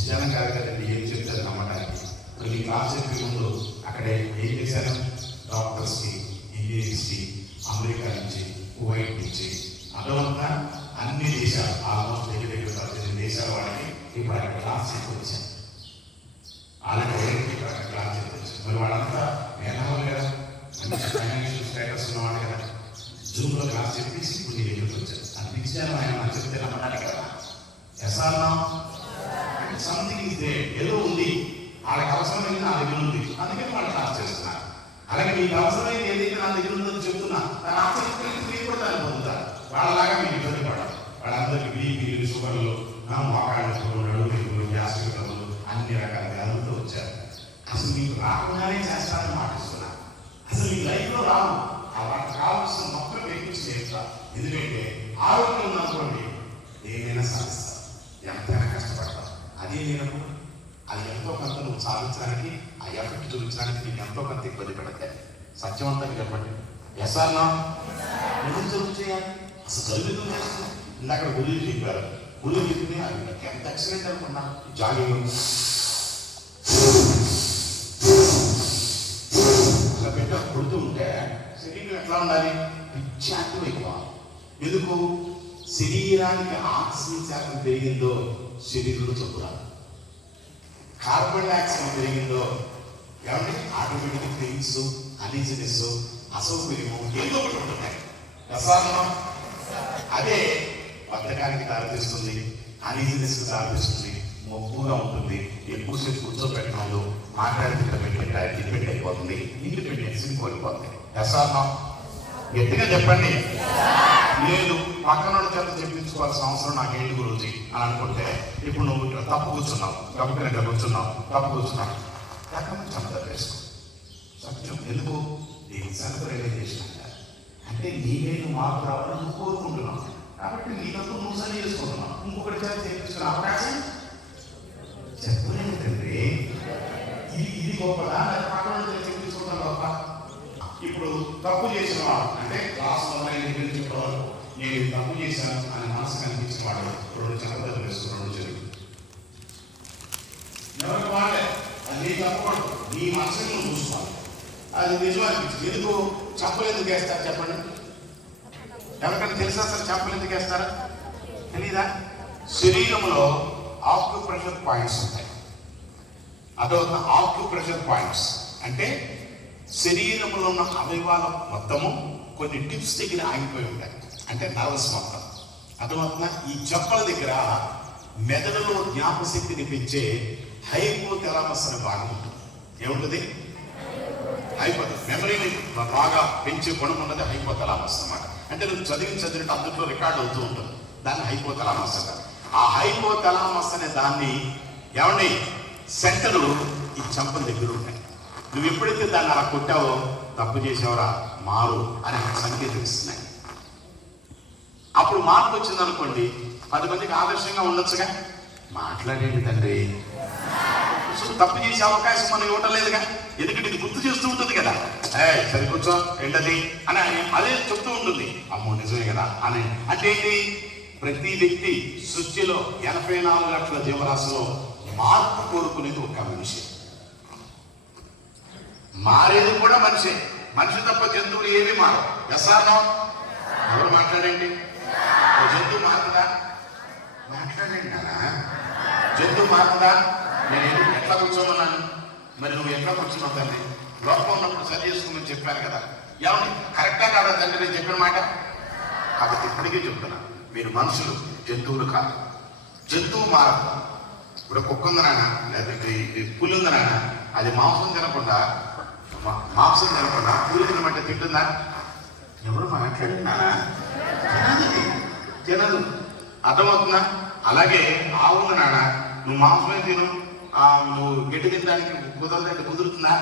జనం కాదు కదండి ఏం చెప్తారు నమ్మడానికి. ఈ క్లాస్ చెప్పే ముందు అక్కడ ఏం చేశాను, డాక్టర్స్కి, ఇంజనీర్స్కి, అమెరికా నుంచి, కువైట్ నుంచి, అదనంతా అన్ని దేశాలు, ఆల్మోస్ట్ దగ్గర 18 దేశాల వాళ్ళకి ఇప్పుడు అక్కడ క్లాస్ చెప్పొచ్చాను. వాళ్ళకి ఇక్కడ క్లాస్ చెప్పొచ్చు. మరి వాళ్ళంతా మేధావులు కదా, మంచి ఫైనాన్షియల్ స్టేటస్ ఉన్నవాళ్ళు కదా. జూమ్లో క్లాస్ చెప్పేసి ఇప్పుడు నీ దగ్గరికి వచ్చారు. అనిపించాను ఆయన చెప్తే నమ్మడానికి కదా. ఎసానా సంథింగ్ ఇస్ దే, ఏదో ఉంది, వాళ్ళకి అవసరమైంది నా దగ్గర ఉంది, అందుకని వాళ్ళు క్లాస్ చేస్తున్నారు. అలాగే మీకు అవసరమైంది ఏదైతే నా దగ్గర ఉందని చెప్తున్నా, దాని ఆసక్తి కూడా దాన్ని పొందుతారు. వాళ్ళలాగా మీరు ఇబ్బంది పడాలి. వాళ్ళందరికీ బీపీలు, షుగర్లు, మోకాళ్ళు, నడువులు, గ్యాస్ట్రిక్లు, అన్ని రకాల వ్యాధులతో వచ్చారు. అసలు మీకు రాకుండానే చేస్తారని మాటిస్తున్నా. అసలు మీ లైఫ్లో రావు. వాళ్ళకి కావాల్సిన మొత్తం పెంపించి చేస్తారు. ఎందుకంటే ఆరోగ్యం ఉన్నప్పుడు ఏమైనా సాధిస్తారు, ఎంతైనా కష్టపడతారు. అదే లేనప్పుడు అది ఎంతో కొంత నువ్వు సాధించడానికి, ఆ ఎఫెక్ట్ చూపించడానికి నీకు ఎంతో కొంత ఇబ్బంది పడతాయి. సత్యవంతంగా చెప్పండి. ఎస్ఆర్నా ఎందుకు జరుగు చేయాలి? అసలు జరుగుతూ చేస్తుంది. ఇందాక గురువు చెప్పారు. గురువు చెప్తే అది ఎంత ఎక్సలెంట్ అనుకున్నా. జాగింగ్ ఇలా పెట్ట కొడుతూ ఉంటే శరీరం ఎట్లా ఉండాలి? పిచ్చాక్టివ్ అయిపోవాలి. ఎందుకు? శరీరానికి ఆక్సిజన్ శాతం పెరిగిందో శరీరంలో జబ్బు రాదు. కార్బన్ డైఆక్సైడ్ పెరిగిందో ఏమంటే ఆటోమేటిక్ పెయిన్స్, అనీజినెస్, అసౌకర్యము ఏదో ఒకటి ఉంటున్నాయి. రసాయనం అదే బద్ధకానికి దారితీస్తుంది, అనీజినెస్కి దారితీస్తుంది, మొక్కుగా ఉంటుంది, ఎక్కువసేపు కూర్చోబెట్టడంలో మాట్లాడితే డిపెండ్ అయిపోతుంది, ఇండిపెండెన్స్ కోల్పోతుంది. రసాయనం గట్టిగా చెప్పండి. లేదు పక్కన చేత చెప్పించుకోవాల్సిన అవసరం నాకేంటి గురించి అని అనుకుంటే, ఇప్పుడు నువ్వు ఇక్కడ తప్పు కూర్చున్నావు, గబుక్కన ఇక్కడ కూర్చున్నావు, తప్పు కూర్చున్నావు, రకమైన చెమట వేసుకో. సత్యం ఎందుకు? దీనికి సెల్ఫ్ రియలైజేషన్ అంటారు. అంటే నీవే నువ్వు మార్పు రావాలని నువ్వు కోరుకుంటున్నావు, కాబట్టి నీకంటూ నువ్వు సరి చేసుకుంటున్నావు. ఇంకొకటి చేత చేయించుకునే అవకాశం చెప్పలేదు తండ్రి. ఇది గొప్పదా? పక్కన చెప్పించుకుంటాం గొప్ప. ఇప్పుడు తప్పు చేసిన వాడు అంటే క్లాస్ మొదలైన దగ్గర చెప్పేవాడు, నేను తప్పు చేశాను అని మనసు కనిపించిన వాడు 2 చెమటలు వేసుకుని 2 చెరువు ఎవరికి వాడే. అది నీ తప్పకూడదు, నీ మనసుని నువ్వు చూసుకోవాలి. అది నిజం అనిపించింది. ఎందుకు చెంపలు ఎందుకు వేస్తారు చెప్పండి? ఎవరికైనా తెలుసా అసలు చెంపలు ఎందుకు వేస్తారా? తెలీదా? శరీరంలో ఆక్యుప్రెషర్ పాయింట్స్ ఉంటాయి. అదొక ఆక్యుప్రెషర్ పాయింట్స్ అంటే శరీరంలో ఉన్న అవయవాల మొత్తము కొన్ని టిప్స్ దగ్గర ఆగిపోయి ఉంటాయి. అంటే నర్వస్ మొత్తం అర్థమవుతున్నా. ఈ చెంపల దగ్గర మెదడులో జ్ఞాపశక్తిని పెంచే హైపోథాలమస్ అనే భాగం ఉంటుంది. ఏముంటుంది? మెమరీని బాగా పెంచే గుణం ఉన్నది హైపోథాలమస్ అన్నమాట. అంటే నువ్వు చదివినట్టు అందులో రికార్డ్ అవుతూ ఉంటుంది. దాన్ని హైపోథాలమస్ అంటారు. ఆ హైపోథాలమస్ అనే దాన్ని ఏమండి సెంటరు ఈ చెంపల దగ్గర ఉంటాయి. నువ్వు ఎప్పుడైతే దాన్ని అలా కొట్టావో తప్పు చేసావరా మారు అని సంకేతం ఇస్తున్నాయి. అప్పుడు మార్పు వచ్చిందనుకోండి, 10 మందికి ఆదర్శంగా ఉండొచ్చుగా. మాట్లాడేది తండ్రి, తప్పు చేసే అవకాశం మనం ఇవ్వటం లేదుగా. ఎందుకంటే ఇది గుర్తు చేస్తూ ఉంటుంది కదా, సరి కూర్చో ఏంటది అని అదే చెప్తూ ఉంటుంది. అమ్మో నిజమే కదా అని. అంటే ఏంటి? ప్రతి వ్యక్తి సృష్టిలో 84 లక్షల జీవరాశిలో మార్పు కోరుకునేది ఒక మనిషి. మారేది కూడా మనిషి. మనిషి తప్ప జంతువులు ఏమీ మారవు. ఎస్ఆర్నో? ఎవరు మాట్లాడండి? జంతువు మారుతుందా? మాట్లాడండి నానా. జంతువు మారుతుందా? నేను ఎట్లా కూర్చోమన్నాను, మరి నువ్వు ఎట్లా కూర్చున్నావు తండ్రి? లోపం ఉన్నప్పుడు సరి చేసుకోమని చెప్పాను కదా. ఏమండి కరెక్టా కాదా తండ్రి నేను చెప్పిన మాట? కాబట్టి ఇప్పటికీ చెప్తున్నా, మీరు మనుషులు, జంతువులు కాదు. జంతువు మారదు. ఇప్పుడు కుక్క ఉంది నాన్న, లేకపోతే పులి ఉంది నాన్న, అది మాంసం తినకుండా పూరి తినమంటే తింటుందా? ఎవరు మాట్లాడింది నాన్న? తినదు. అర్థమవుతుందా? అలాగే ఆవు ఉంది నాన్న, నువ్వు మాంసమే తిను, నువ్వు గడ్డి తినడానికి కుదరదంటే కుదురుతుందా?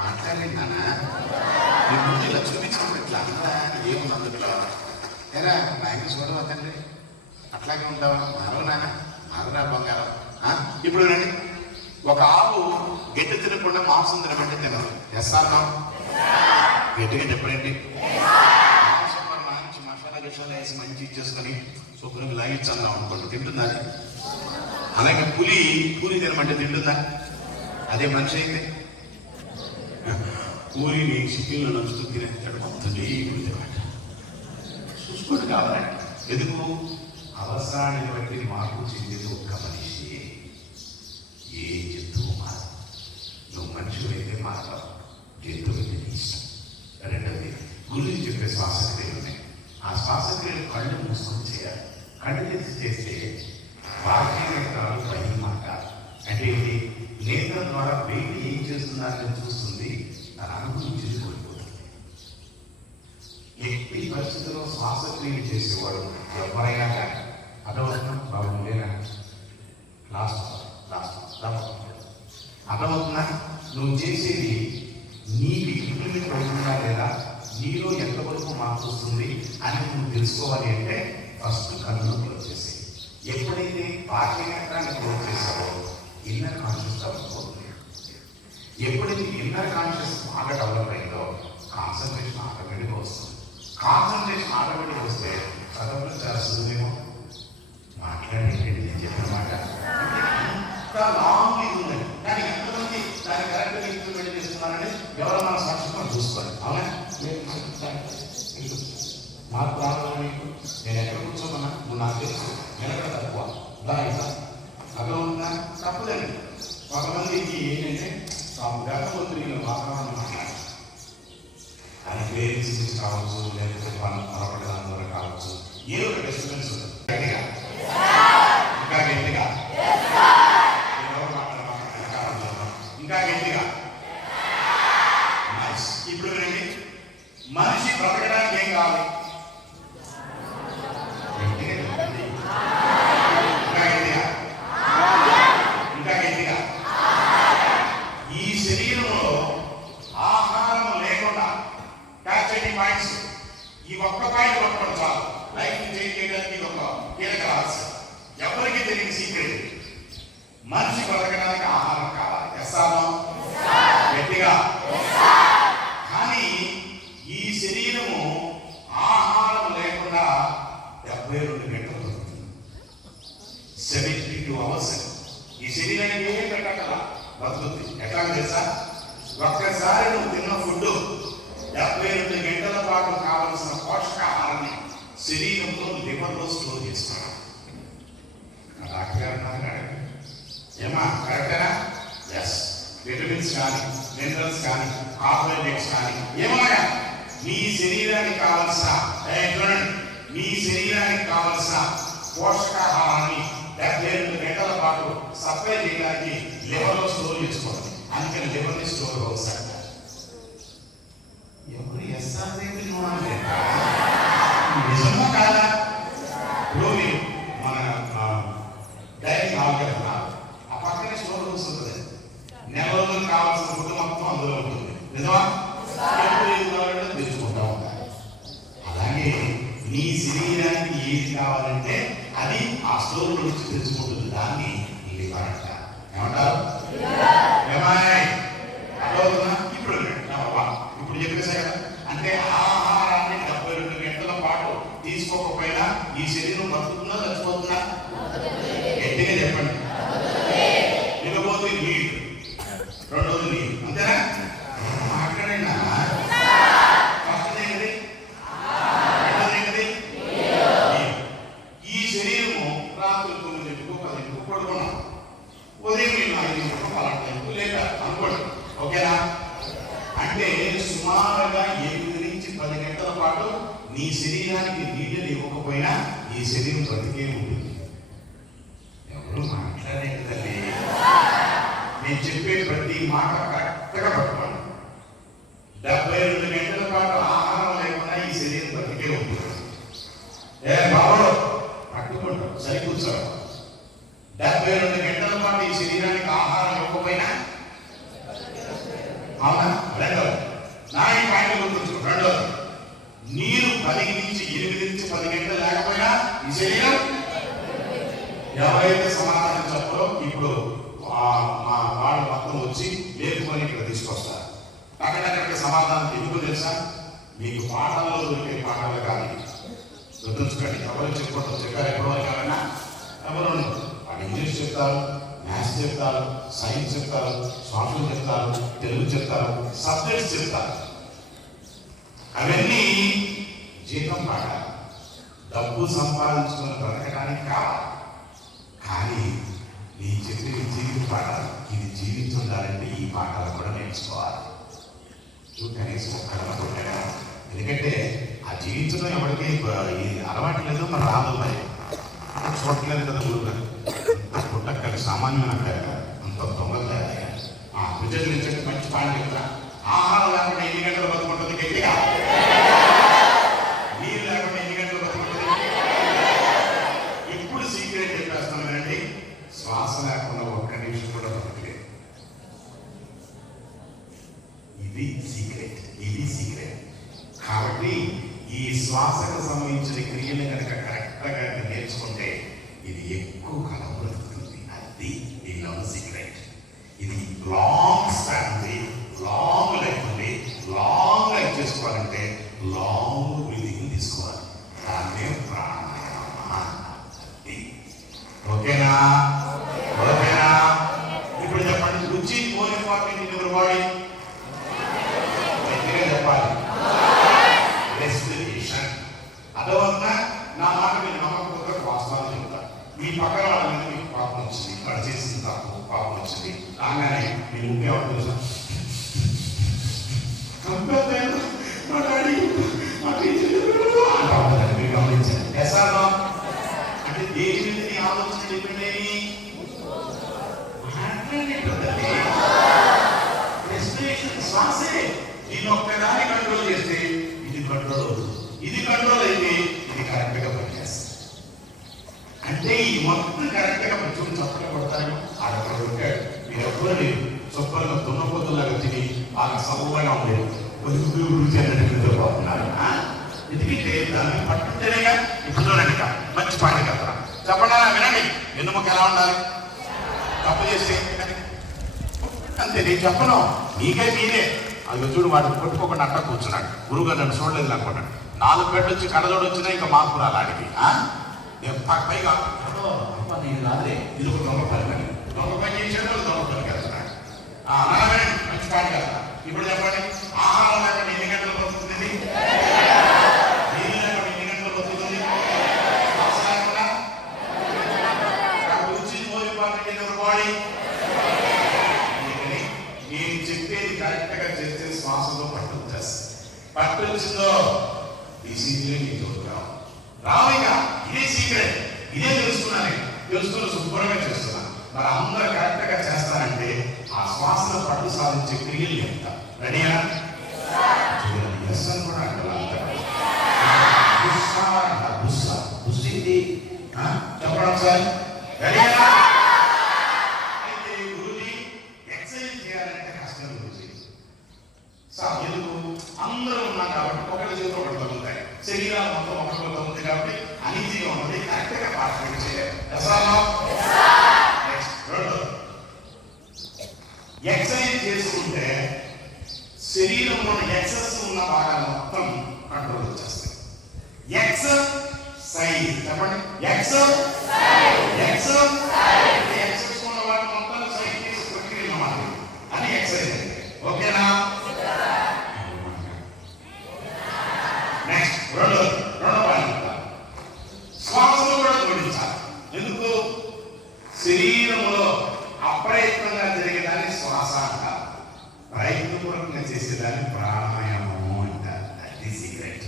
మాట్లాడండి నాన్న. నీ ముందు ఇలా చూపించినప్పుడు ఇట్లా అంతా ఏముంది అందుట్లో? ఏరా బ్యాంకు చూడవా తండ్రి? అట్లాగే ఉంటావా? మారవు నాన్న, మారరా బంగారం. ఇప్పుడు రండి, ఒక ఆవు గడ్డి తినకుండా మాంసం తినమంటే తినదు. ఎస్ఆర్నో? గట్టిగా చెప్పండి. మాంసం మరి మంచి మసాలా గిసాలా వేసి మంచి ఇచ్చేసుకొని శుభ్రంగా లాగించాలి అనుకోండి, తింటుందా? అలాగే పులి తినమంటే తింటుందా? అదే మనిషి అయితే పూరిని చికెన్లో నంచుతూ తినేస్తాడు. మొత్తం తినమాట చూసుకోండి కావాలంటే. ఎందుకు? అవసరాన్ని బట్టి మార్పు చెందేది ఒక్క మనిషి. ఏ జంతువు మారు. నువ్వు మనిషి అయితే మారవు, జంతువు అయితే నీ ఇష్టం. రెండవది గురించి చెప్పే శ్వాసక్రియలు ఉన్నాయి. ఆ శ్వాసక్రియలు కళ్ళు మూసుకొని చేయాలి. కళ్ళు తెచ్చి చేస్తే బాహ్యనేత్రాలు బహిర్మాట అంటే ఏంటి? నేత్రం ద్వారా వేడి ఏం చేస్తున్నారని చూస్తుంది, తన అనుభవం చేసుకోలిపోతుంది. ఎట్టి పరిస్థితుల్లో శ్వాసక్రియలు చేసేవాడు ఎవరైనా కానీ అర్థమవుతున్నా బాగుండేనా? లాస్ట్ అర్థమవుతున్నా? నువ్వు చేసేది నీకు ఇంప్లిమెంట్ అవుతుందా లేదా, నీలో ఎంతవరకు మార్పు వస్తుంది అని నువ్వు తెలుసుకోవాలి అంటే ఫస్ట్ కన్ను క్లోజ్ చేసేది. ఎప్పుడైతే బాహ్యనేత్రాన్ని క్లోజ్ చేసావో ఇన్నర్ కాన్షియస్ డెవలప్ అవుతుంది. ఎప్పుడైతే ఇన్నర్ కాన్షియస్ బాగా డెవలప్ అయిందో కాన్సన్ట్రేషన్ ఆటోమేటిక్గా వస్తుంది. కాన్సన్ట్రేషన్ ఆటోమేటిక్గా వస్తే చదవడం చాలా సులువేమో. మాట్లాడేటండి నేను చెప్పిన మాట లాంగ్ ఇది ఉందండి, కానీ ఎంతమంది దాన్ని కరెక్ట్గా ఇంప్లిమెంట్ చేస్తున్నారని ఎవరో మన సాక్షిగా చూసుకోవాలి. అవునా? మార్పు రావాలి నీకు. నేను ఎక్కడ కూర్చోమన్నా నువ్వు నాకు తెలుసు, వెనక తక్కువ ఇలా అలా ఉన్నా తప్పదండి. కొంతమందికి ఏంటంటే గర్భవతుల వాతావరణం మాట్లాడాలి, అది పేరెంట్స్ నుంచి కావచ్చు, లేకపోతే పొరపడ్డ దాని ద్వారా కావచ్చు, ఏ ఒక డిస్టర్బెన్స్ ఉంటుంది. గట్టిగా ఇంకా గట్టిగా ఇంకా గట్టిగా. ఇప్పుడు వినండి, మనిషి బ్రతకడానికి ఏం కావాలి? ఇంకా గట్టిగా. ఈ శరీరంలో ఆహారం లేకుండా ఫ్యాక్టరీ పాయింట్స్, ఈ ఒక్క పాయింట్ పట్టుకోవడం చాలు లైఫ్ చేంజ్ చేయడానికి. ఒక కీలక రహస్యం, ఎవరికి తెలియని సీక్రెట్. మనిషి బ్రతకడానికి ఆహారం కావాలి. ఎస్సాను గట్టిగా. కానీ ఈ శరీరము ఆహారం లేకుండా 72 గంటలు బతుకుతుంది. 72 అవర్స్ ఈ శరీరానికి ఏం పెట్టగల బతుకుతుంది. ఎట్లా తెలుసా? ఒక్కసారి నువ్వు తిన్న ఫుడ్ 72 గంటల పాటు కావలసిన పోషకాహారాన్ని శరీరంలో లివర్లో స్టోర్ చేస్తాడు. డాక్టర్ గారు అన్నారు ఏమా కరెక్టేనా? ఎస్. విటమిన్స్ కానీ మినరల్స్ కానీ కార్బోహైడ్రేట్స్ కానీ ఏమన్నా నీ శరీరానికి కావలసిన చూడండి, నీ శరీరానికి కావలసిన పోషకాహారాన్ని 72 గంటల పాటు సప్లై చేయడానికి లివర్లో స్టోర్ చేసుకోవాలి. అందుకని లివర్ని స్టోర్ హౌస్ అంటారు. ఎవరు ఎస్ఆర్ నిజమో కాదా? ఇప్పుడు మీరు మన డైరీ ఆల్గలున్నారు, ఆ పక్కనే స్టోర్ హౌస్ ఉంటుంది. నెల రోజులు కావాల్సిన ఫుడ్ మొత్తం అందులో ఉంటుంది. నిజమా? తెచ్చుకుంటా ఉంటారు. అలాగే నీ శరీరానికి ఏది కావాలంటే అది ఆ స్టోర్ నుంచి తెచ్చుకుంటుంది. దాన్ని లివర్ అంటారు. ఏమంటారు? ఇప్పుడు చెప్పేసా కదా. అంటే ఆహారాన్ని 72 గంటల పాటు తీసుకోకపోయినా ఈ శరీరం బతుకుతుందా చచ్చిపోతుందా? గట్టిగా చెప్పండి. ఇకపోతే నీళ్ళు, రెండోది నీళ్ళు, అంతేనా? మాట్లాడండి. ఫస్ట్ ఏంటిది? రెండోది ఏంటిది? ఈ శరీరము రాత్రి 9 10 పడుకున్నాం, ఉదయం 5 పలాంటి లేదా అనుకోండి. ఓకేనా? అంటే సుమారుగా 8 నుంచి 10 గంటల పాటు నీ శరీరానికి నీళ్ళు ఇవ్వకపోయినా ఈ శరీరం బ్రతికే ఉంటుంది. ఎవరు మాట్లాడేది తల్లి? నేను చెప్పే ప్రతి మాట కరెక్ట్గా పట్టుకోండి. 72 గంటల పాటు ఆహారం లేకుండా ఈ శరీరం బ్రతికే ఉంటుంది. బాబు పట్టుకుంటాం, సరి కూర్చోడం. 72 గంటల పాటు ఈ శరీరానికి ఆహారం ఇవ్వకపోయినా అవునా? రెండోది నా ఈ పాయింట్ గుర్తుంచుకో. రెండోది నీరు 10 నుంచి 8 నుంచి 10 గంటలు లేకపోయినా ఈ శరీరం ఎవరైతే సమాధానం చెప్పరో ఇప్పుడు మా వాళ్ళు మొత్తం వచ్చి లేకపోయి ఇక్కడ తీసుకొస్తారు. అక్కడక్కడికి సమాధానం ఎందుకు తెలుసా? మీకు పాఠాలలో దొరికే పాఠాలు కానీ గుర్తుంచుకోండి. ఎవరు చెప్పుకుంటారు? చెప్పారు ఎప్పుడో ఎవరైనా ఎవరు ఇంగ్లీష్ చెప్తారు, మ్యాథ్స్ చెప్తారు, సైన్స్ చెప్తారు, సోషల్ చెప్తారు, తెలుగు చెప్తారు, సబ్జెక్ట్స్ చెప్తారు. అవన్నీ జీతం పాడాలి, డబ్బు సంపాదించుకుని బ్రతకడానికి కావాలి. కానీ నీ చెప్పిన జీవిత పాఠాలు, ఇది జీవించుండాలంటే ఈ పాఠాలు కూడా నేర్చుకోవాలి. కనీసం ఒక్కడన కొట్టగా, ఎందుకంటే ఆ జీవించడం ఎవరికి అలవాటు లేదు, మరి రాదు, మరి చూడట్లేదు కదా. గురువుగా పుట్టక్కలు సామాన్యమైన అంత దొంగ విజయం మంచి పాఠం చెప్తా. ఆహారం లేకుండా ఎన్ని గంటలు బతుకుంటుంది, గట్టిగా నీరు లేకుండా ఎన్ని గంటలు బతుకుంటుంది. ఎప్పుడు సీక్రెట్ చెప్పేస్తున్నానండి, శ్వాస లేకుండా ఒక్క నిమిషం కూడా బతకలేదు. ఇది సీక్రెట్, ఇది సీక్రెట్. కాబట్టి ఈ శ్వాసకు సంబంధించిన క్రియలు కనుక కరెక్ట్గా నేర్చుకుంటే ఇది ఎక్కువ కాలం బ్రతుకుతుంది. అది దీనిలో సీక్రెట్. ఇది లాంగ్ స్పాన్ ఉంది, లాంగ్ లైఫ్ ఉంది. లాంగ్ లైఫ్ చేసుకోవాలంటే లాంగ్ బ్రీతింగ్ తీసుకోవాలి. దాన్నే ప్రాణాయామ. ఓకేనా? ఓకేనా? ఇప్పుడు చెప్పండి, రుచి more important in your body. చెప్పాలి రెస్పిరేషన్. అదవంతా నా మాట మీరు నమ్మకపోతే వాస్తవాలు చెప్తాను. మీ పక్కన వాళ్ళ మీద మీకు పాపం వచ్చింది, ఇక్కడ చేసిన తప్పు పాపం వచ్చింది రాగానే మీరు ముఖ్యమంత్రి తెలుసా, మీరు గమనించండి. ఎసారా అంటే దేని మీద నీ ఆలోచన డిపెండ్ అయ్యి రెస్పిరేషన్, శ్వాసే. దీన్ని ఒక్కదాన్ని కంట్రోల్ చేస్తే ఇది కంట్రోల్ అవుతుంది. ఇది కంట్రోల్ అయితే ఇది కరెక్ట్గా పనిచేస్తుంది. అంటే ఈ మొత్తం కరెక్ట్గా మంచి చప్పట్లు కొడతారు. ఆడక్కడ ఉంటాడు, మీరు ఎప్పుడూ లేదు శుభ్రంగా దున్నపోతులాగా తిని బాగా సవ్వగా ఉండేది రుచి అన్నట్టు నిద్రపోతున్నారు. ఎందుకంటే దాన్ని పట్టుంటేనేగా. ఇప్పుడు చూడండి, మంచి పాట కడతారా చెప్పండి, వినండి. వెన్నుముక ఎలా ఉండాలి, తప్పు చేస్తే అంతే. నేను చెప్పను, మీకే మీరే. అది చూడు, వాడు కొట్టుకోకుండా అట్లా కూర్చున్నాడు. గురువుగారు నన్ను చూడలేదు అనుకున్నాడు. 4 పెట్టి వచ్చి కడదోడు వచ్చినా ఇంకా మార్పు రాలి ఆడికి. పైగా నేను రాదే, ఇది ఒక దొంగ పని. దొంగ పని చేసాడు, దొంగ పని కలుస్తున్నాడు. మంచి పాట కదా. ఇప్పుడు చెప్పండి, ఆహారం లేకుండా ఎన్ని గంటలు బతుకుతుంది, నీళ్ళు లేకుండా ఎన్ని గంటలు బతుకుతుంది, శ్వాస లేకుండా రుచి more important in your body. నేను చెప్పేది కరెక్ట్గా చేస్తే శ్వాసలో పట్టు వచ్చేస్తుంది. పట్టు వచ్చిందో ఈ సీక్రెట్ నీకు చూద్దాం రావుగా. ఇదే సీక్రెట్, ఇదే తెలుసుకున్నాను. తెలుసుకుని శుభ్రంగా చేస్తున్నాను. మరి అందరూ కరెక్ట్గా చేస్తారంటే ఆ శ్వాసలో పట్టు సాధించే క్రియలు ఎంత. రెడీయా? చూడండి, ఎస్ అని కూడా అంటారు. బుస్సింది చెప్పడం ఒకసారి. రెడీయా? అయితే గురుజీ ఎక్సర్సైజ్ చేయాలంటే కష్టం గురుజీ. సార్ ఎందుకు? అందరూ ఉన్నాం కాబట్టి ఒకటి చేతులు ఒకటి తగ్గుతాయి, శరీరాలు మొత్తం ఒకటి తగ్గుతుంది కాబట్టి అనీజీగా ఉంటుంది. కరెక్ట్గా పార్టిసిపేట్ చేయాలి. ఎక్సర్సైజ్ చేసుకుంటే శరీరంలో ఎక్సెస్ ఉన్న భాగాలు మొత్తం కంట్రోల్ వచ్చేస్తాయి. ఎక్సర్సైజ్ చెప్పండి, ఎక్సెస్ ఉన్న వాటి మొత్తం సైజ్ చేసి ప్రక్రియ అన్నమాట. అది ఎక్సర్సైజ్ అంటే. ఓకేనా? నెక్స్ట్ రెండో పాయింట్, శ్వాసను కూడా జోడించాలి. ఎందుకు? శరీరంలో అప్రయత్నంగా జరిగేదాన్ని శ్వాస అంటారు, ప్రయత్నపూర్వకంగా చేసేదాన్ని ప్రాణాయామము అంటారు. అది సీక్రెట్.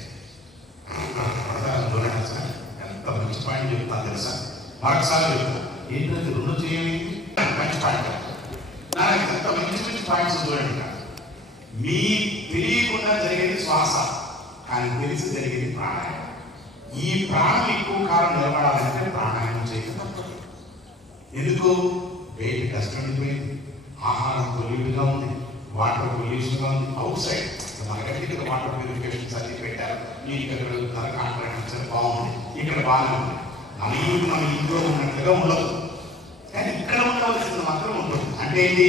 ఎంత మంచి పాయింట్ చెప్తాను తెలుసా? మరొకసారి చెప్తాను. ఏంటంటే రెండు చేయాలి, మంచి పాయింట్. నాకు ఎంత మంచి పాయింట్స్ చూడండి. మీ తెలియకుండా జరిగేది శ్వాస, కానీ తెలిసి జరిగేది ప్రాణాయామం. ఈ ప్రాణం ఎక్కువ కాలం నిలబడాలంటే ప్రాణాయామం చేయక తప్పదు. ఎందుకు? వెయిట్ డస్ట్ ఉండిపోయింది, ఆహారం పొల్యూట్గా ఉంది, వాటర్ పొల్యూషన్గా ఉంది. అవుట్ సైడ్ మనకంటే ఇక్కడ వాటర్ ప్యూరిఫికేషన్స్ అన్ని పెట్టారు. మీరు ఇక్కడ వెళ్తున్నారు, కాంట్రాక్ట్ ఇచ్చారు, బాగుంది, ఇక్కడ బాగానే ఉంది. మన ఇంట్లో ఉన్నట్లుగా ఉండదు, కానీ ఇక్కడ ఉండవలసింది మాత్రం ఉంటుంది. అంటే ఏంటి?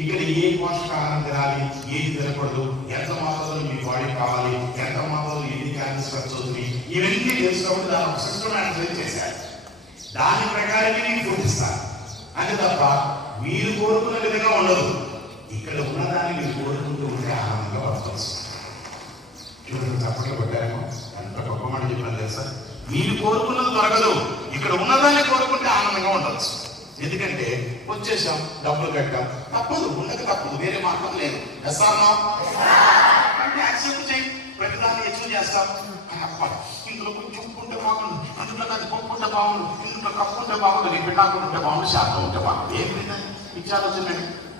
ఇక్కడ ఏ పోషకాహారం తినాలి, ఏది తినకూడదు, ఎంత మాత్రంలో మీ బాడీ కావాలి, ఎంత మాత్రంలో ఎన్ని క్యాలరీస్ ఖర్చు అవుతుంది, ఇవన్నీ తెలుసుకోవడం దాని ఒక సిస్టమాటిక్ చేశారు. దాని ప్రకారమే నేను ఫుడ్ ఇస్తాను. అది తప్ప మీరు కోరుకున్న విధంగా ఉండదు. ఇక్కడ ఉన్నదాన్ని మీరు కోరుకుంటూ ఉంటే ఆనందంగా బతకవచ్చు. చూడండి, చప్పట్లు కొట్టారేమో, ఎంత గొప్ప మాట చెప్పాను తెలుసా. మీరు కోరుకున్నది దొరకదు, ఇక్కడ ఉన్నదాన్ని కోరుకుంటే ఆనందంగా ఉండవచ్చు. ఎందుకంటే వచ్చేసాం, డబ్బులు కట్టాం, తప్పదు, ఉండక తప్పదు, వేరే మార్గం లేదు. అంటే యాక్సెప్ట్ చేయి, ప్రతిదాన్ని ఎచ్చు చేస్తాం. ఇందులో కొంచెం ఉప్పు ఉంటే బాగుండు, అందులో అది పప్పు ఉంటే బాగుండు, ఇందులో కప్పు ఉంటే బాగుండు, నీ పిల్లాకుండా ఉంటే బాగుండు, శాతం ఉంటే బాగుండు. ఏం విన్నాయి ఇచ్చాలోచన?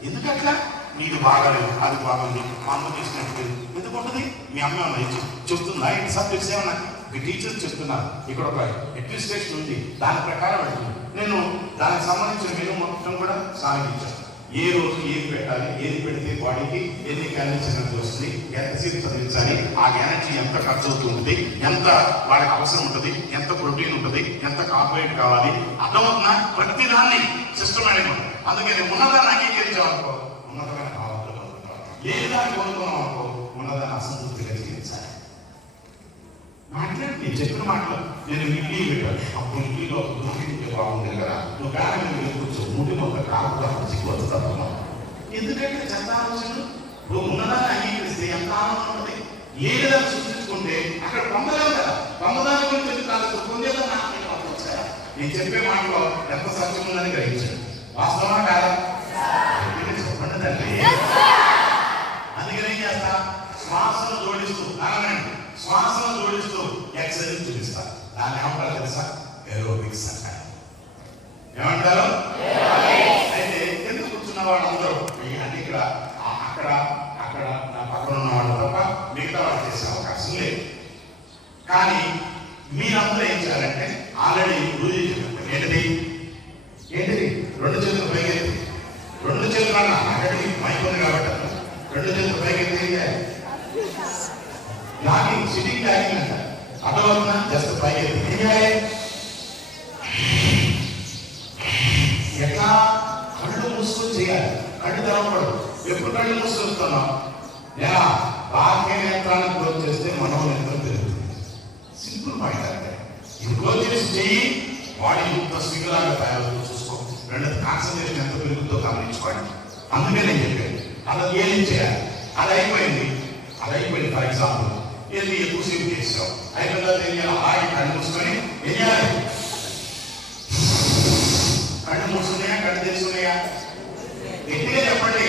ఎందుకట్లా? నీకు బాగాలేదు, అది బాగుంది, మా అమ్మ చేసినట్టు ఎందుకు ఉంటుంది? మీ అమ్మ ఏమన్నా చెప్తుందా? ఇంటి సబ్జెక్ట్స్ ఏమన్నా మీ టీచర్స్ చెప్తున్నారు. ఇక్కడ ఒక అడ్మినిస్ట్రేషన్ ఉంది, దాని ప్రకారం వెళ్తుంది. నేను దానికి సంబంధించిన మెను మొత్తం కూడా సాగించాను. ఏ రోజు ఏది పెట్టాలి, ఏది పెడితే బాడీకి ఎన్ని క్యాలరీస్ ఎనర్జీ వస్తుంది, ఎంతసేపు చదివించాలి, ఆ ఎనర్జీ ఎంత ఖర్చు అవుతుంది, ఎంత వాళ్ళకి అవసరం ఉంటుంది, ఎంత ప్రోటీన్ ఉంటుంది, ఎంత కార్బోహైడ్రేట్ కావాలి, అర్థమవుతున్నా? ప్రతి దాన్ని సిస్టమేటిక్ ఉంటుంది. అందుకని ఉన్నదాన్ని అంగీకరించాలనుకో, ఉన్నతమైన భావంతో కోరుకుంటాం. ఏ దాన్ని కోరుకున్నాం అనుకో, ఉన్నదాన్ని అసంతృప్తిగా జీవించాలి. మాట్లాడి నేను చెప్పిన మాటలు నేను ఇడ్లీ పెట్టాను, అప్పుడు ఇడ్లీలో దూకింటే బాగుంది కదా, నువ్వు కారణం కూర్చో, ముందు మొక్క కాకుండా సిగ్గువస్తాను. ఎందుకంటే చెత్త ఆలోచనలు నువ్వు ఉన్నదాన్ని అంగీకరిస్తే ఎంత ఆనందం ఉంటుంది. ఏదైనా సృష్టించుకుంటే అక్కడ పొందలేవు కదా, పొందదాని గురించి ఎందుకు కాదు, పొందేదాన్ని ఆనందంగా ఉండవచ్చు కదా. నేను చెప్పే మాటలో ఎంత సత్యం ఉందని గ్రహించాను. వాస్తవమా కాదా? చెప్పండి తండ్రి. అందుకని ఏం చేస్తా, శ్వాసను జోడిస్తూ నానండి, శ్వాసను జోడిస్తూ ఎక్సర్సైజ్ చూపిస్తా. దాన్ని ఏమంటారు తెలుసా? ఏరోబిక్స్ అంటారు. ఏమంటారు? అయితే ఎందుకు కూర్చున్న వాళ్ళందరూ అంటే ఇక్కడ అక్కడ అక్కడ నా పక్కన ఉన్న వాళ్ళు తప్ప మిగతా వాళ్ళు చేసే అవకాశం లేదు. కానీ మీరందరూ ఏం చేయాలంటే ఆల్రెడీ రుజువు చెప్పారు. ఏంటిది? రెండు చేతులు పైకెత్తి, రెండు చేతులు అన్న అక్కడికి మైక్ ఉంది కాబట్టి రెండు చేతులు పైకెత్తి లాగింగ్, సిట్టింగ్ లాగింగ్ అంట. అర్థమవుతున్నా? జస్ట్ పైకెత్తి ఏం చేయాలి? ఎట్లా? కళ్ళు మూసుకొని చేయాలి, కళ్ళు తెరవకూడదు. ఎప్పుడు కళ్ళు మూసుకొస్తున్నాం? లేదా బాహ్య నేత్రాన్ని క్లోజ్ చేస్తే మనోనేత్రం పెరుగుతుంది. సింపుల్ పాయింట్ అంటే ఇది క్లోజ్ చేసి చెయ్యి, బాడీ ఎంత స్వింగ్లాగా తయారవుతుందో చూసుకో. రెండోది కాన్సన్ట్రేషన్ ఎంత పెరుగుతుందో గమనించుకోండి. అందుకే నేను చెప్పాను అలా ఏం చేయాలి. అది అయిపోయింది. ఫర్ ఎగ్జాంపుల్ ఏది ఎక్కువసేపు చేసావు, అయిపోయిన తర్వాత ఏం చేయాలి? అలాగే కళ్ళు మూసుకొని ఏం చేయాలి? కళ్ళు మూసుకున్నాయా, కళ్ళు తెలుసుకున్నాయా? గట్టిగా చెప్పండి.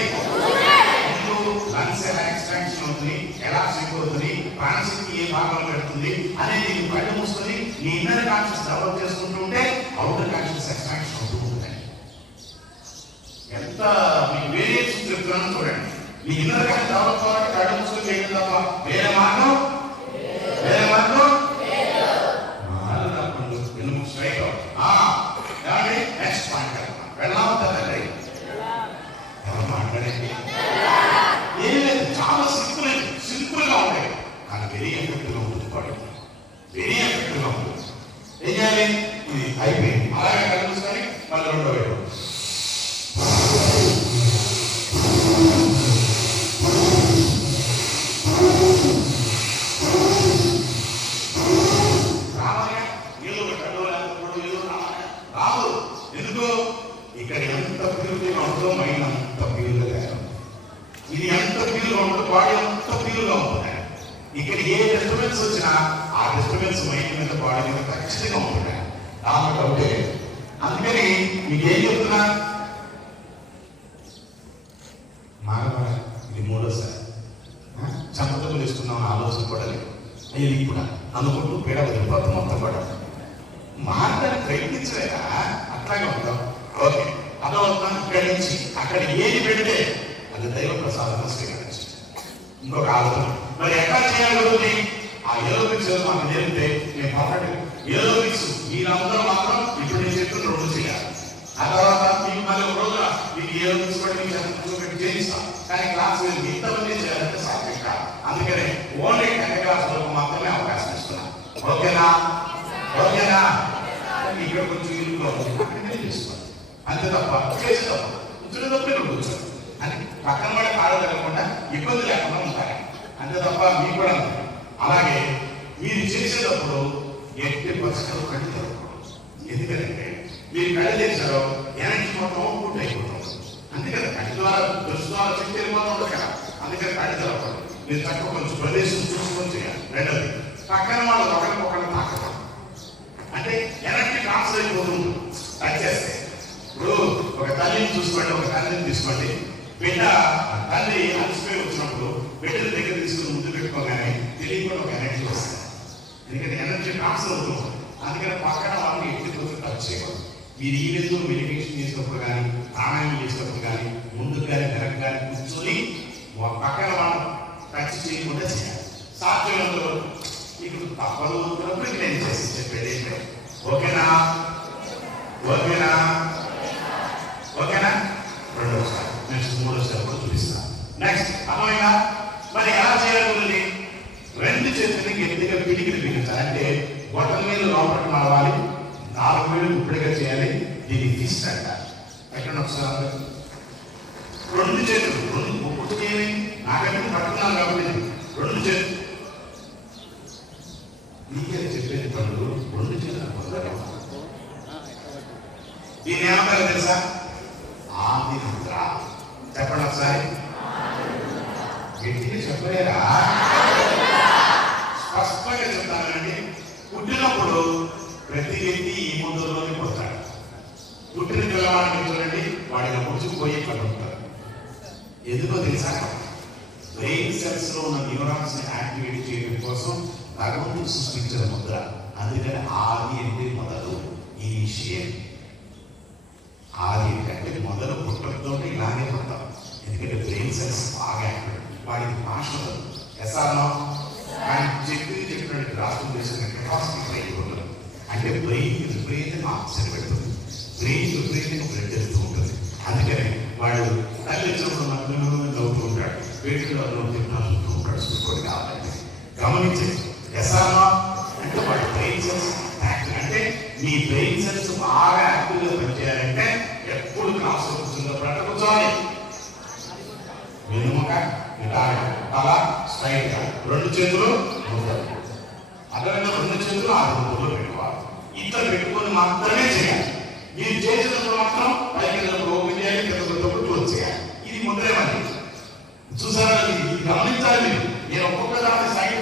ముందు లంగ్స్ ఎలా ఎక్స్పాన్షన్ అవుతుంది, ఎలా స్వింగ్ అవుతుంది, ప్రాణశక్తి ఏ భాగంలో పెడుతుంది అనేది కళ్ళు మూసుకొని నీ ఇన్నర్ కాన్షియస్ డెవలప్ చేసుకుంటూ ఉంటే అవుటర్ కాన్షియస్ ఎక్స్పాన్షన్ అవుతూ ఉంటుంది. ఎంత మీకు వేరియేషన్ చెప్తున్నాను చూడండి. మీ ఇన్నర్ కాన్షియస్ డెవలప్ కావాలంటే కళ్ళు మూసుకొని చేయడం తప్ప వేరే మార్గం వెన్ను స్ట్రైట్ ఏమండి? నెక్స్ట్ పాయింట్ వెళ్ళాము కదండి. ఎవరు మాట్లాడండి? ఏం లేదు, చాలా సింపుల్గా ఉంటాయి కానీ వెరీ ఎఫెక్టివ్గా ఉంటుంది. బాడీ వెరీ ఎఫెక్టివ్గా ఉంటుంది. ఏం చేయాలి? ఇది అయిపోయింది, అలాగే కళ్ళు మూసుకొని మళ్ళీ రెండో వైపు ఇక్కడ ఎంత ప్యూర్గా ఉంటుందో మైండ్ అంత ప్యూర్గా ఇది ఎంత ప్యూర్గా ఉంటుందో బాడీ అంత ప్యూర్గా ఉంటుంది. ఇక్కడ ఏ డిస్టర్బెన్స్ వచ్చినా ఆ డిస్టర్బెన్స్ మైండ్ మీద బాడీ మీద ఖచ్చితంగా ఉంటుంది. దాంట్లో డౌటే. అందుకని మీకు ఏం చెప్తున్నా, మానవ ఇది మూడోసారి చంపతలు ఇస్తున్నాం ఆలోచన పడాలి. అయ్యి ఇప్పుడు అనుకుంటూ పీడ వదిలిపోతాం మొత్తం కూడా మాట్లాడి ప్రయత్నించలేదా? అట్లాగే ఉంటాం. ఓకే, అదవుతాం. ఇక్కడి నుంచి అక్కడ ఏది పెడితే అది దైవ ప్రసాదంగా స్వీకరించు. ఇంకొక ఆలోచన మరి ఎక్కడ చేయగలుగుతుంది? ఆ ఏరోబిక్స్ మాకు నేర్పితే నేను పర్ఫెక్ట్ ఏరోబిక్స్ మీరందరూ మాత్రం ఇప్పుడు నేను చెప్పిన రెండు చేయాలి. ఆ తర్వాత మీకు మళ్ళీ ఒక రోజున మీకు ఏరోబిక్స్ కూడా మీకు చేయిస్తాం. కానీ క్లాస్ ఇంతమంది చేయాలంటే సాధ్యం కాదు. అందుకనే ఓన్లీ 10th క్లాస్ వరకు మాత్రమే అవకాశం ఇస్తున్నాను. ఓకేనా? ఇక్కడ కొంచెం ఇల్లులో చేసుకోండి అంతే తప్ప చేసేటప్పుడు కూర్చునేటప్పుడే కూర్చోండి అని పక్కన కూడా కాళ్ళు తగ్గకుండా ఇబ్బంది లేకుండా ఉంటాయి. అంతే తప్ప మీకు కూడా అలాగే మీరు చేసేటప్పుడు ఎట్టి పరిస్థితుల్లో కంటి తగ్గకూడదు. ఎందుకంటే మీరు కళ్ళు తెచ్చారో ఎనర్జీ మొత్తం అవుట్పుట్ అయిపోతుంది. అంతే కదా, కళ్ళు ద్వారా దృష్టి ద్వారా శక్తి వెళ్ళిపోతూ ఉంటుంది కదా. అందుకని కళ్ళు తెలవకూడదు. మీరు తక్కువ కొంచెం ప్రదేశం చూసుకొని చేయాలి. రెండోది, పక్కన వాళ్ళు ఒకరికొకరిని తాకడం అంటే ఎనర్జీ ట్రాన్స్ఫర్ అయిపోతుంది. టచ్ చేస్తే ఇప్పుడు ఒక తల్లిని చూసుకోండి, ఒక తల్లిని తీసుకోండి. బిడ్డ తల్లి అలసిపోయి వచ్చినప్పుడు బిడ్డల దగ్గర తీసుకుని ముందు పెట్టుకోగానే తెలియకుండా ఒక ఎనర్జీ వస్తుంది. ఎందుకంటే ఎనర్జీ ట్రాన్స్ఫర్ అవుతుంది. అందుకని పక్కన వాళ్ళని ఎట్టి రోజులు టచ్ చేయకూడదు. మీరు ఈ విధంగా మెడిటేషన్ చేసినప్పుడు కానీ, ప్రాణాయామం చేసినప్పుడు కానీ, ముందుకు కానీ వెనక్కి కానీ కూర్చొని పక్కన వాళ్ళు టచ్ చేయకుండా చేయాలి. సాధ్యమైనంత ఇప్పుడు తప్పదు అనుకున్నప్పుడు నేను చేసి చెప్పేది ఏంటంటే ఓకేనా, ఓకేనా, ఓకేనా. రెండోసారి నెక్స్ట్ మూడోసారి కూడా చూపిస్తాను. నెక్స్ట్ అర్థమైనా మరి ఎలా చేయాలి? రెండు చేతుల్ని గట్టిగా పిడికిలు బిగించాలి. అంటే బొట్టల మీద లోపలికి నడవాలి, 4 వేలు ఇప్పుడుగా చేయాలి. దీన్ని ఫిస్ట్ అంటారు. ఎక్కడ ఒకసారి రెండు చేతులు ఒప్పుడు చేయాలి. నాకంటే పట్టుకున్నాను కాబట్టి రెండు చేతులు నీకే చెప్పేది పనులు రెండు చేతులు పొందడం. దీన్ని ఏమంటారు తెలుసా? ఆది ముద్ర. చెప్పండి ఒకసారి గట్టిగా చెప్పలేరా? స్పష్టంగా చెప్తానండి. పుట్టినప్పుడు ప్రతి వ్యక్తి ఈ ముద్రలోనే పుడతాడు. పుట్టిన పిల్లవాడిని చూడండి, వాడిని ముడిచిపోయి పడుతుంటారు. ఎందుకో తెలుసా? బ్రెయిన్ సెల్స్ లో ఉన్న న్యూరాన్స్ ని యాక్టివేట్ చేయడం కోసం భగవంతుడు సృష్టించిన ముద్ర. అందుకని ఆది అంటే మొదలు, ఇనిషియేట్. ఆది అంటే మొదలు పుట్టడంతోనే ఇలాగే పుడతాం. ఎందుకంటే బ్రెయిన్ సెల్స్ బాగా యాక్టివేట్. వాడికి భాష ఎసానో ఆయన చెప్పినట్టు రాష్ట్రం చేసిన కెపాసిటీ అయిపోతుంది. అంటే బ్రెయిన్ విపరీతంగా ఆక్సిజన్ పెడుతుంది, బ్రెయిన్ విపరీతంగా బ్లడ్ వెళ్తూ ఉంటుంది. అందుకని వాడు తల్లి వచ్చినప్పుడు నవ్వుతూ ఉంటాడు, వేటిలో తింటూ ఉంటాడు. చూసుకోండి కావాలంటే గమనించండి. ఎసానో అంటే వాడి బ్రెయిన్ సెల్స్ యాక్టివ్. అంటే మీ బ్రెయిన్ సెల్స్ బాగా యాక్టివ్గా పనిచేయాలంటే ఎప్పుడు క్లాస్ కూర్చున్నప్పుడు అట్లా కూర్చోవాలి. వెనుముక తల స్ట్రైట్ గా, రెండు చేతులు ముద్దలు, అదనంగా రెండు చేతులు 6 ముద్దలు పెట్టుకోవాలి. ఇద్దరు పెట్టుకొని మాత్రమే చేయాలి. మీరు చేసినప్పుడు మాత్రం పైకి ఓపెన్ చేయాలి, కింద క్లోజ్ చేయాలి. ఇది ముద్రేమని చూసారా? ఇది గమనించాలి. మీరు ఒక్కొక్క దాన్ని సైడ్